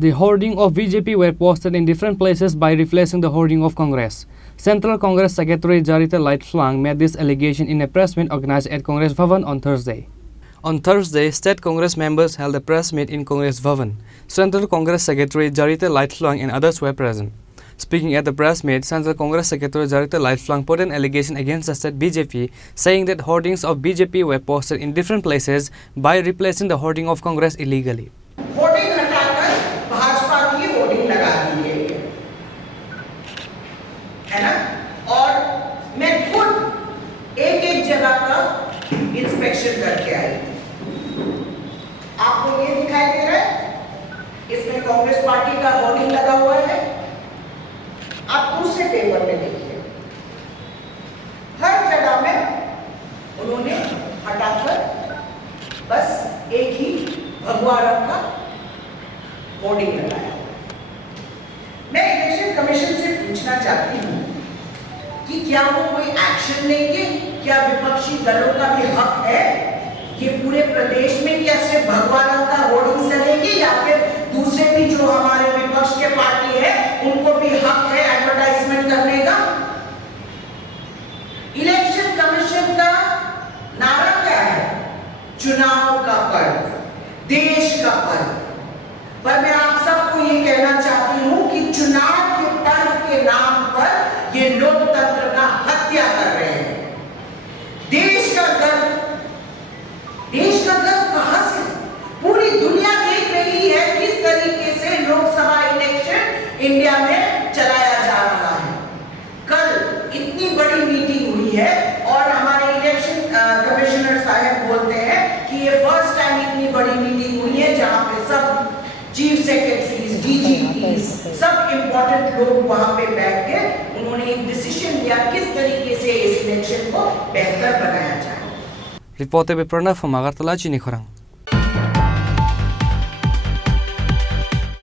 The hoarding of BJP were posted in different places by replacing the hoarding of Congress. Central Congress Secretary Jarita Lightflang made this allegation in a press meet organized at Congress Bhavan on Thursday. On Thursday, State Congress members held a press meet in Congress Bhavan. Central Congress Secretary Jarita Lightflang and others were present. Speaking at the press meet, Central Congress Secretary Jarita Lightflang put an allegation against the state BJP, saying that hoardings of BJP were posted in different places by replacing the hoarding of Congress illegally. Hoarding हटाकर भाजपा की hoarding लगा दी गई है ना। और मैं खुद एक जगह का इंस्पेक्शन करके आई। आपको ये दिखाई दे रहा है, इसमें कांग्रेस पार्टी का होर्डिंग लगा हुआ है। आप दूसरे पेपर में देखिए, हर जगह में उन्होंने हटाकर बस एक ही भगवा रंग का होर्डिंग लगाया। मैं इलेक्शन कमीशन से पूछना चाहती हूँ कि क्या वो कोई एक्शन लेंगे? क्या विपक्षी दलों का भी हक है ये पूरे प्रदेश में क्या सिर्फ भगवा रंग का होर्डिंग्स लगेंगे, या फिर दूसरे भी जो हमारे विपक्ष के पार्टी है उनको भी हक है एडवर्टाइजमेंट करने का? इलेक्शन कमीशन का नारा क्या है? चुनाव का पर्व, देश का पर्व। पर मैं आप सबको ये कहना चाहती हूं कि चुनाव के पर्व के नाम पर ये लोकतंत्र का हत्या कर रहे हैं। देश का गर्व कहां से? पूरी दुनिया देख रही है किस तरीके से लोकसभा इलेक्शन इंडिया में चलाया जा रहा है। कल इतनी बड़ी मीटिंग हुई है और हमारे इलेक्शन कमिश्नर साहब बोलते हैं कि ये फर्स्ट टाइम इतनी बड़ी मीटिंग हुई है जहां पे सब चीफ सेक्रेटरीज, डीजीपीज, सब इंपॉर्टेंट लोग वहां पे बैठ के उन्होंने एक डिसीजन लिया किस तरीके से इस इलेक्शन को बेहतर बनाया जाए। Reported by Pranav from Agartala, Chini Khorang.